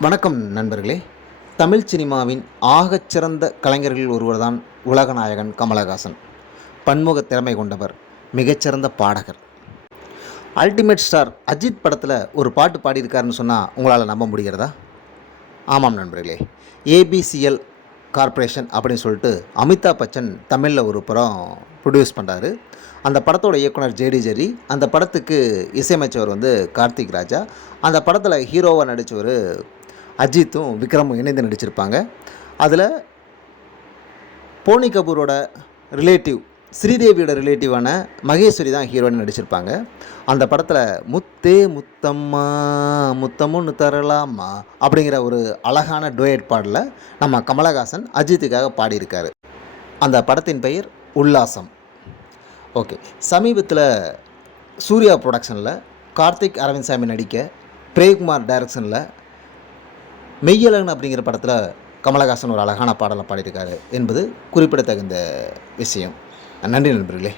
வணக்கம் நண்பர்களே. தமிழ் சினிமாவின் ஆகச்சிறந்த கலைஞர்களில் ஒருவர்தான் உலகநாயகன் கமலஹாசன். பன்முக திறமை கொண்டவர் மிகச்சிறந்த பாடகர். அல்டிமேட் ஸ்டார் அஜித் படத்தில் ஒரு பாட்டு பாடியிருக்காருன்னு சொன்னால் உங்களால் நம்ப முடிகிறதா? ஆமாம் நண்பர்களே. ஏபிசிஎல் கார்ப்பரேஷன் அப்படின்னு சொல்லிட்டு அமிதாப் பச்சன் தமிழில் ஒரு படம் ப்ரொடியூஸ் பண்ணுறாரு அந்த படத்தோட இயக்குனர் ஜேடி ஜெரி அந்த படத்துக்கு இசையமைச்சவர் வந்து கார்த்திக் ராஜா. அந்த படத்தில் ஹீரோவாக நடித்தவர் அஜித்தும் விக்ரமும் இணைந்து நடிச்சிருப்பாங்க. அதில் போனி கபூரோட ரிலேட்டிவ் ஸ்ரீதேவியோட ரிலேட்டிவான மகேஸ்வரி தான் ஹீரோயின் நடிச்சிருப்பாங்க. அந்த படத்தில் முத்தே முத்தம்மா முத்தமுன்னு தரலாமா அப்படிங்கிற ஒரு அழகான டுயட் பாடலை நம்ம கமலஹாசன் அஜித்துக்காக பாடியிருக்காரு. அந்த படத்தின் பெயர் உல்லாசம். ஓகே சமீபத்தில் சூர்யா ப்ரொடக்ஷனில் கார்த்திக் அரவிந்த் சாமி நடிக்க பிரேம்குமார் டைரக்ஷனில் மெய்யழகன் அப்படிங்கிற படத்தில் கமலஹாசன் ஒரு அழகான பாடலை பாடியிருக்காரு என்பது குறிப்பிடத்தகுந்த விஷயம். நன்றி நண்பர்களே.